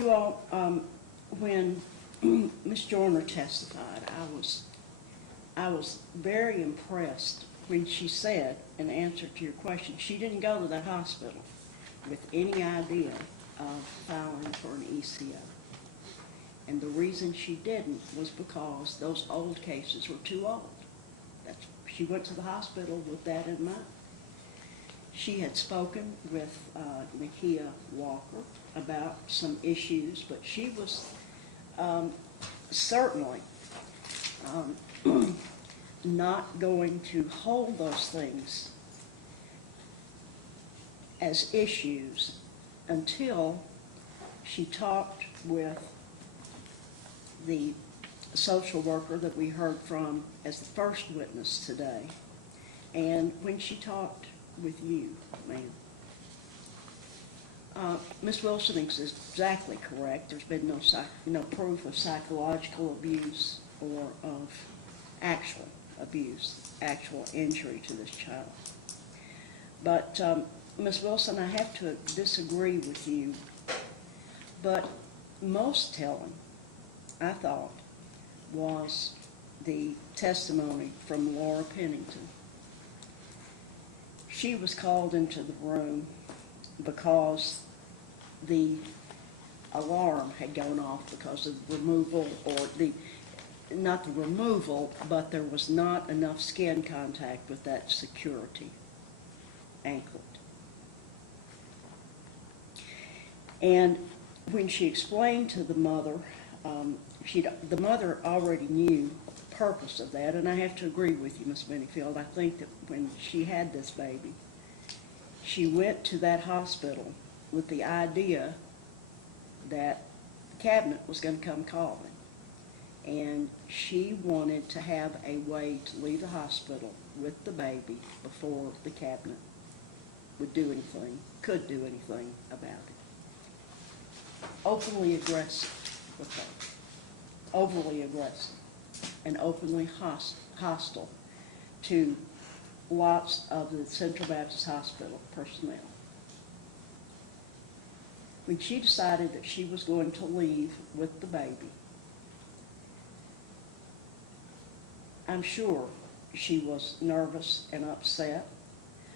You all, when Ms. Joyner testified, I was very impressed when she said, in answer to your question, she didn't go to that hospital with any idea of filing for an ECO. And the reason she didn't was because those old cases were too old. She went to the hospital with that in mind. She had spoken with Nakia Walker about some issues, but she was certainly not going to hold those things as issues until she talked with the social worker that we heard from as the first witness today, and when she talked with you, ma'am. Ms. Wilson is exactly correct. There's been no proof of psychological abuse or of actual abuse, actual injury to this child. But Ms. Wilson, I have to disagree with you, but most telling, I thought, was the testimony from Laura Pennington. She was called into the room because the alarm had gone off because of removal, or not the removal, but there was not enough skin contact with that security anklet. And when she explained to the mother, the mother already knew the purpose of that, and I have to agree with you, Ms. Benefield. I think that when she had this baby, she went to that hospital with the idea that the cabinet was going to come calling, and she wanted to have a way to leave the hospital with the baby before the cabinet could do anything about it. Openly aggressive with her, overly aggressive, and openly hostile to lots of the Central Baptist Hospital personnel. When she decided that she was going to leave with the baby, I'm sure she was nervous and upset.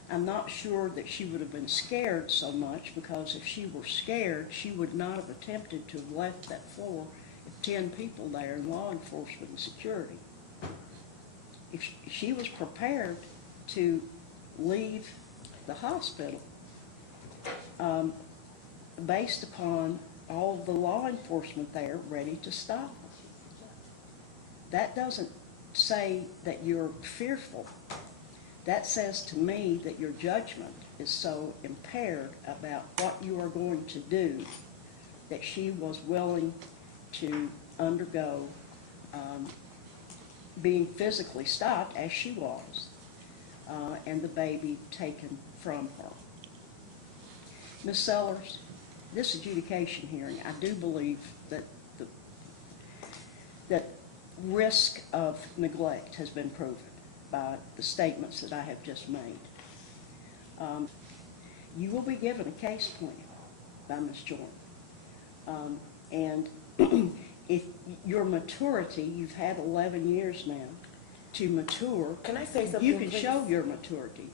I'm not sure that she would have been scared so much, because if she were scared, she would not have attempted to have left that floor with 10 people there in law enforcement and security. If she was prepared to leave the hospital based upon all the law enforcement there ready to stop her. That doesn't say that you're fearful. That says to me that your judgment is so impaired about what you are going to do that she was willing to undergo being physically stopped, as she was, and the baby taken from her. Ms. Sellers, this adjudication hearing, I do believe that that risk of neglect has been proven by the statements that I have just made. You will be given a case plan by Ms. Jordan. And if your maturity, you've had 11 years now to mature. Can I say something, You can please? show your maturity.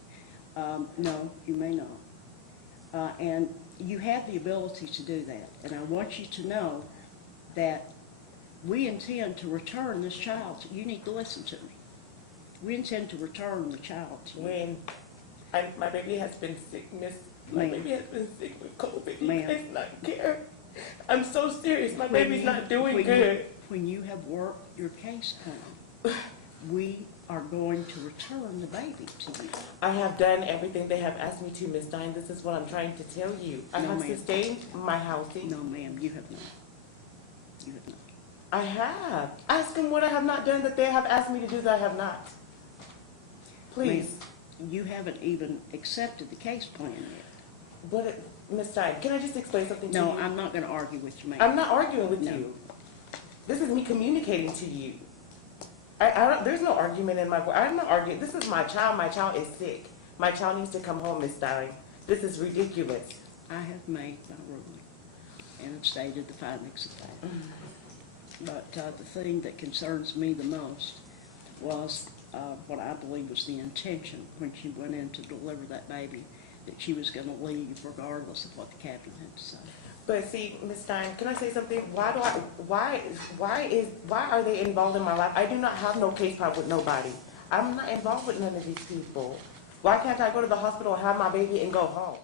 No, you may not. And you have the ability to do that. And I want you to know that we intend to return this child. You need to listen to me. We intend to return the child to you. When my baby has been sick, Miss, my baby has been sick with COVID. You guys not care. I'm so serious. My baby's not doing good. When you have worked your case plan, we are going to return the baby to you. I have done everything they have asked me to, Miss Stein. This is what I'm trying to tell you. I have sustained my housing. No, ma'am, you have not. You have not. I have. Ask them what I have not done that they have asked me to do that I have not. Please. You haven't even accepted the case plan yet. What, Miss Stein, can I just explain something to you? No, I'm not going to argue with you, ma'am. I'm not arguing with No. you. This is me communicating to you. There's no argument in my voice. I'm not arguing. This is my child. My child is sick. My child needs to come home, Miss Stein. This is ridiculous. I have made my ruling. and have stated the findings of that. But the thing that concerns me the most was what I believe was the intention when she went in to deliver that baby, that she was going to leave regardless of what the captain had to say. But see, Ms. Stein, can I say something? Why are they involved in my life? I do not have no case file with nobody. I'm not involved with none of these people. Why can't I go to the hospital and have my baby and go home?